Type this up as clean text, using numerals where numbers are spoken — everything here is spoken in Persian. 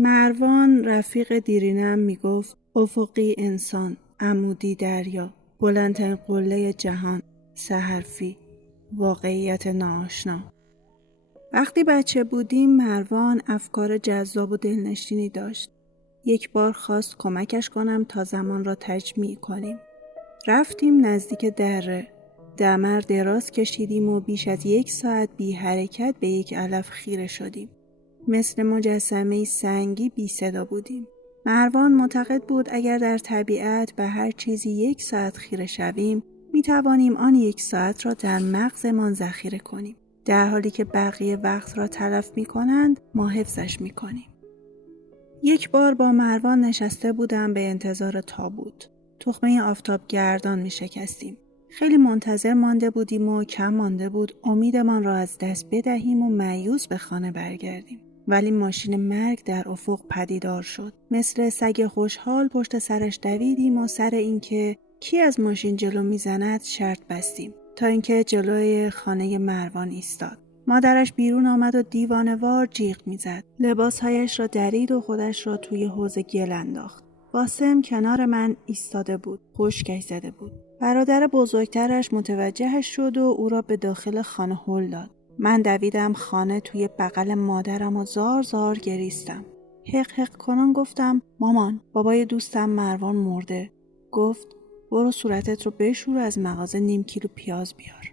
مروان رفیق دیرینم میگفت افقی انسان، عمودی دریا، بلندترین قله جهان، سه حرفی، واقعیت ناآشنا. وقتی بچه بودیم مروان افکار جذاب و دلنشینی داشت. یک بار خواست کمکش کنم تا زمان را تجمیع کنیم. رفتیم نزدیک دره. دمر دراز کشیدیم و بیش از 1 ساعت بی حرکت به یک علف خیره شدیم. مثل مجسمه سنگی بی صدا بودیم. مروان معتقد بود اگر در طبیعت به هر چیزی 1 ساعت خیره شویم، می توانیم آن 1 ساعت را در مغزمان ذخیره کنیم. در حالی که بقیه وقت را تلف می کنند، ما حفظش می کنیم. یک بار با مروان نشسته بودم به انتظار تابوت. تخمه آفتابگردان می شکستیم. خیلی منتظر مانده بودیم و کم مانده بود امیدمان را از دست بدهیم و مایوس به خانه برگردیم. ولی ماشین مرگ در افق پدیدار شد. مثل سگ خوشحال پشت سرش دویدیم و سر اینکه کی از ماشین جلو میزند شرط بستیم تا اینکه جلوی خانه مروان ایستاد. مادرش بیرون آمد و دیوانه‌وار جیغ میزد. لباسهایش را درید و خودش را توی حوض گل انداخت. باسم کنار من ایستاده بود. خشکش زده بود. برادر بزرگترش متوجهش شد و او را به داخل خانه هل داد. من دویدم خانه توی بغل مادرم و زار زار گریستم. حق حق کنان گفتم مامان، بابای دوستم مروان مرده. گفت برو صورتت رو بشور، از مغازه 0.5 کیلو پیاز بیار.